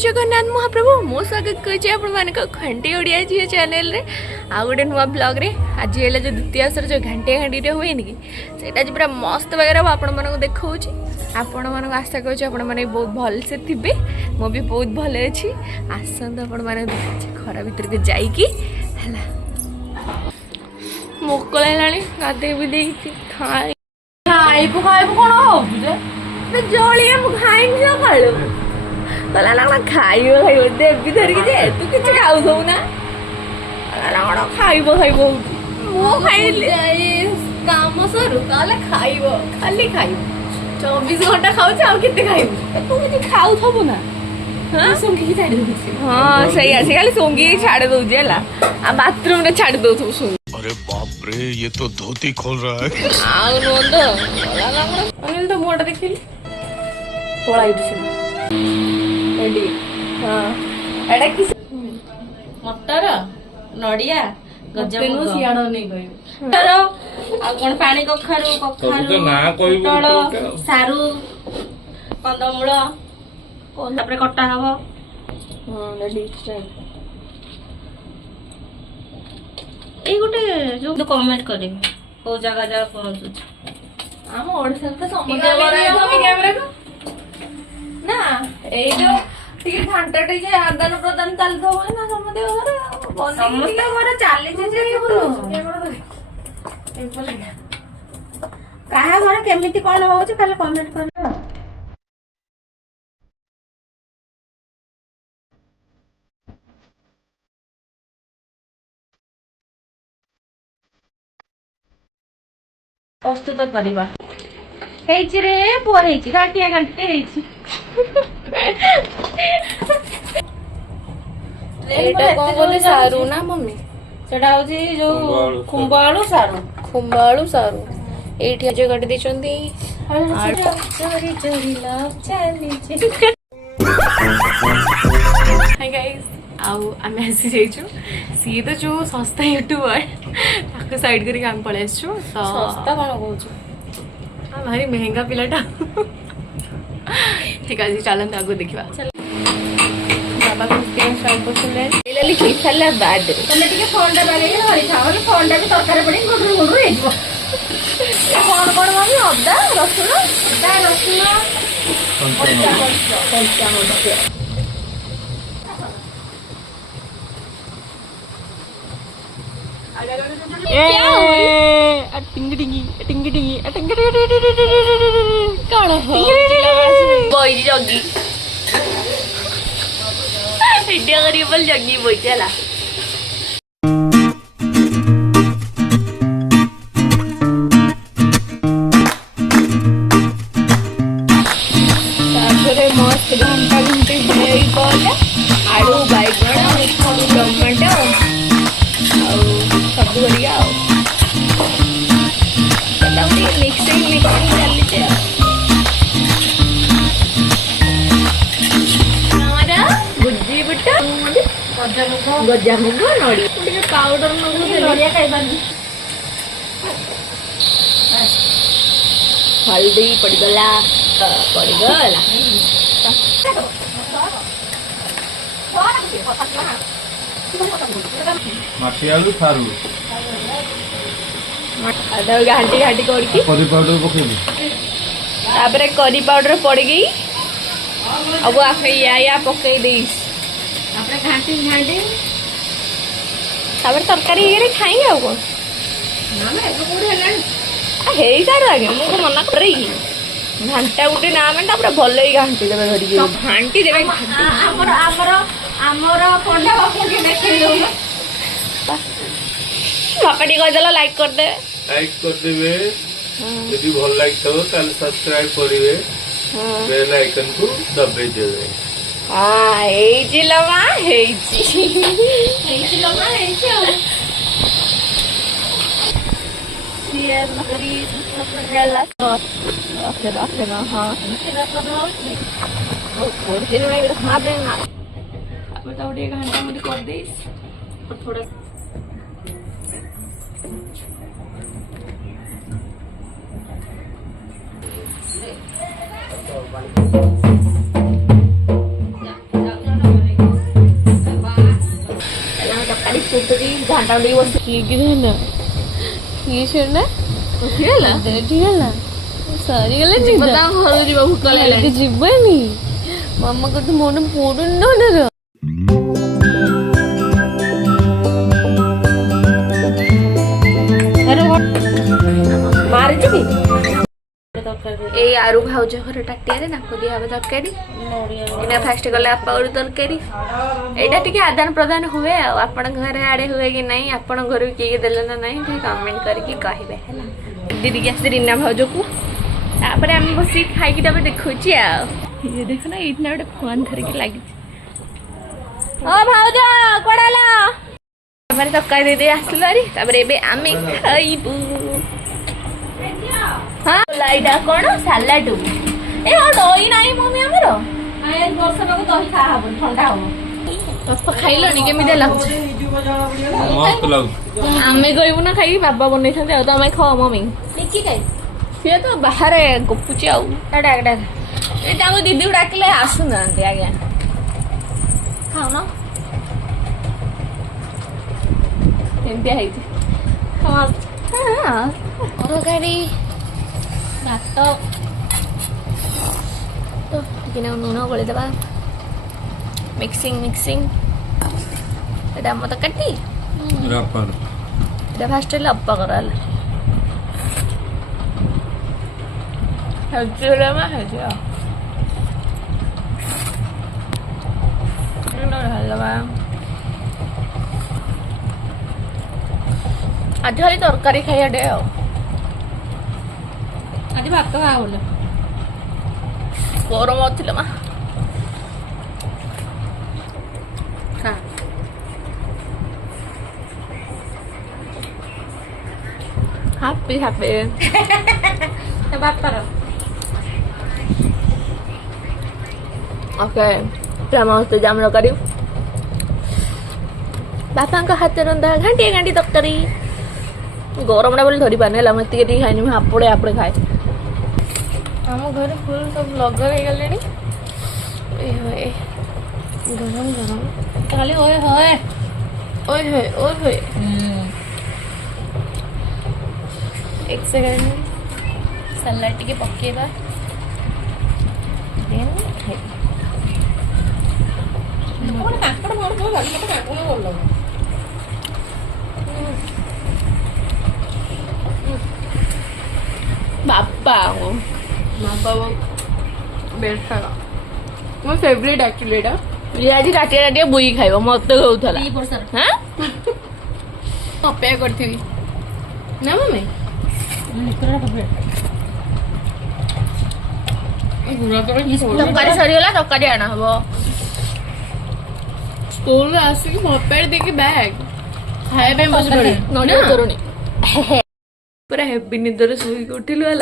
जगन्नाथ महाप्रभु मो स्वागत कर घंटी ओडिया झील चैनल रे आ गोटे नुआ ब्लॉग रे आज है जो द्वितीय अवसर जो घंटिया घंटी हुए कि से पूरा मस्त वगैरह आपण मन देखा आपण मन आशा कर बहुत भल से थे मु भी बहुत भल अच्छी आसत आपण मैंने घर भीतर के जाइकी मोक लगे गाधे भी खाई खाइबू खाइबू कौन हो जलिया खाई सकालू कहला ना खाइब खाइब देवी धरिकी जे तू किसी खाऊ ना कौन खाइब खाइब मो खाइली काम सरू ताले खाइब खाली खाइब 24 घंटा खाऊ आउ केते खाइब तू किसी खाऊ थबु ना हां सोंगी छाड़ दउछी हां सही आसी खाली सोंगी छाड़ दउजी हला आ बाथरूम रे छाड़ दउ सोंगी अरे बाप रे ये तो धोती खोल रहा है आउ नंद कहला ना अनिल तो मोटा देखिली तोळा इडुसी रेडी हां एडा किस मटर नडिया गजमु सियाणो नै गयो तरो आ कोन पानी कखारू कखारू ना कहिबो सारू कंदमूल कोन तापर कट्टा हबो हां रेडी स्टार्ट ए गोटे जो कमेंट करिबे को जगह जगह पहुंचू हम ओडिसा तो समुद्र बराई कैमरा को ना ए जो ठीक घंटा टे जे आदान प्रदान चलतो ना समदे घर समस्त घर चाली जे काहा घर केमिति कोन होउछ खाली कमेंट कर प्रस्तुत करवा हेची रे पो हेची घाटिया घंटे हेची एटा कोन बोले सारू ना मम्मी सेटा होजी जो खुंबाळू सारू एठी जे गड देचंदी चोरी चोरी लव चली जे हाय गाइस आउ आमे आसी रेचु सी तो जो सस्ता यूट्यूबर ताको साइड करी काम पळे आछो तो सस्ता कोन कहूछु आ भारी महंगा पिलाटा ठीक है चलन आगो देखिबा बाबा कुस्ती स्टार्ट करले ले लिखि साला बाद रे तमे टिके फोनडा बारे हरि खाओ फोनडा भी तरकारी पड़ी गुडरू गुडरू हेजो कोन कोन मम्मी अदा रसुन पंचा मरचा जगी वीडियो करी बोल जगी बोल चला मस्त घंटा घंटे आलू बैगन टमाटो सब बढ़िया मिक्सिंग चलती गुज्जी बुट्टा गजामुग नड़ी पाउडर हल्दी पड़गला माटियालू सारू घाटी घाटी करके करी पाउडर पकेबी तापर करी पाउडर पड़ गई अब आखे या पकई देइस तापर घाटी घाटी तापर तरकारी ये खाएंगे आ कोन ना मैं तो कोड हेलानी आ हेई तार लागे मु को मना करी घंटा उठे ना मैं तापर भले ही घंटी देबे धरी घंटी देबे हमर पंडा बापू के देखियो बापाटी कह देला लाइक कर देबे यदि भल लागतो ताले सब्सक्राइब करिवे बेल आइकन को दबे देबे हां हेई लमा हेई लमा हेई शेयर करी सब्सक्राइब आखे ना हां और दिन में हां देना अब तो 1 घंटा में कर देस और थोड़ा ତରକାରୀ ଫୁଟୁଛି ଘାଣ୍ଟା ଟିକେ ବସି ଠିକ ହେଲା ଠିକ ହେଲା ଉଠିଗଲା ଠିକ ହେଲା ସରିଗଲା ଯିବ ତା ଘରକୁ ଯିବ ଭୋକ ଲାଗିଲାଣି ଯିବନି ମାମା କଥା ମନେ ପଡୁନି ନହେଲେ ମାରିଯିବି ଏଇ ଆରୁ ଭାଉଜ ଘର ଟାଟିଆରେ ତାଙ୍କୁ ଦିଆହବ ତରକାରୀ ଏଇନା ଫାଷ୍ଟ ଗଲେ ବାପା ଘରୁ ତରକାରୀ ଏଇଟା ଟିକେ ଆଦାନ ପ୍ରଦାନ ହୁଏ ଆଉ ଆପଣଙ୍କ ଘରେ ଆଡ଼େ ହୁଏ କି ନାହିଁ ଆପଣଙ୍କ ଘରକୁ କିଏ ଦେଲେ ନା ନାହିଁ ଟିକେ କମେଣ୍ଟ କରିକି କହିବେ ହେଲା ଦିଦିକି ଆସି ରିନା ଭାଉଜକୁ ତାପରେ ଆମେ ବସିକି ଖାଇକି ତାପରେ ଦେଖୁଛି ଆଉ ଇଏ ଦେଖୁନ ଏଇଠି ନା ଗୋଟେ ଫୋନ୍ ଧରିକି ଲାଗିଛି ଓ ଭାଉଜ କୁଆଡ଼େ ହେଲା ତାପରେ ତରକାରୀ ଦେଇଦେଇ ଆସିଲୁ ଆରି ତାପରେ ଏବେ ଆମେ ଖାଇବୁ ହଁ ଏଇଟା କ'ଣ ସାଲାଡୁ ଏ ଦହି ନାହିଁ ମମି ଆମର ବର୍ଷା ପାଗ ଦହି ଖା ହବନି ଥଣ୍ଡା ହବ ବାପା ଖାଇଲଣି କେମିତି ଲାଗୁଛି ମସ୍ତ ଲାଗୁଛି ଆମେ କହିବୁ ନା ଖାଇକି ବାବା ବନେଇଛନ୍ତି ଆଉ ତମେ ଖାଅ ମମି ସିଏ ତ ବାହାରେ ଗପୁଛି ଆଉ ଏ ତାଙ୍କ ଦିଦିକୁ ଡାକିଲେ ଆସୁନାହାନ୍ତି ଆଜ୍ଞା ଖାଉନ ଏମିତିଆ ହେଇଛି ତରକାରୀ ଭାତ ତ ଟିକେ ଲୁଣ ଗୋଳେଇଦେବା ମିକ୍ସିଂ ଏଇଟା ଆମ ତରକାରୀ ଏଇଟା ଫାଷ୍ଟ ହେଲେ ଅପା କରାହେଲା ଆଜି ଖାଲି ତରକାରୀ ଖାଇବା ଡେ ଆଉ ଆଜି ଭାତ ଖାଉନ ଗରମ ଥିଲା ମା ହାପି ବାପାର ଓକେ ସମସ୍ତେ ଜାମ ତରକାରୀ ବାପାଙ୍କ ହାତ ରନ୍ଧା ଘାଣ୍ଟି ତରକାରୀ ଗରମଟା ବୋଲି ଧରି ପାରୁନି ହେଲା ମୁଁ ଏତିକି ଟିକେ ଖାଇନି ମୁଁ ଆପଡ଼େ ଖାଏ ଆମ ଘରେ ଫୁଲ ସବୁ ଲଗର ହେଇଗଲେଣି ଗରମ ଖାଲି ଓଏ ହୋଏ ଏକ ସେକେଣ୍ଡ ସାଲାଡ ଟିକେ ପକେଇବା ଦେନ୍ ବାପା ବେଷ୍ଟ ଖାଇବା ମୋ ଫେଭରେଟ୍ ଆକ୍ଚୁଆଲି ଏଇଟା ଇଏ ଆଜି ରାତିରେ ବୁଇ ଖାଇବ ମତେ କହୁଥିଲା ହାଁ ଅପେକ୍ଷା କରିଥିବି ନା ମମି ତରକାରୀ ସରିଗଲା ତରକାରୀ ଆଣା ହବ ସ୍କୁଲରୁ ଆସିକି ଭପେଟ ଦେଇକି ବ୍ୟାଗ ଖାଇବା ପାଇଁ ବସି ପଡେ ନଡ଼ିଆ ତରୁଣି ପୁରା ହେବି ନିଦରେ ଶୋଇକି ଉଠିଲୁ ହେଲା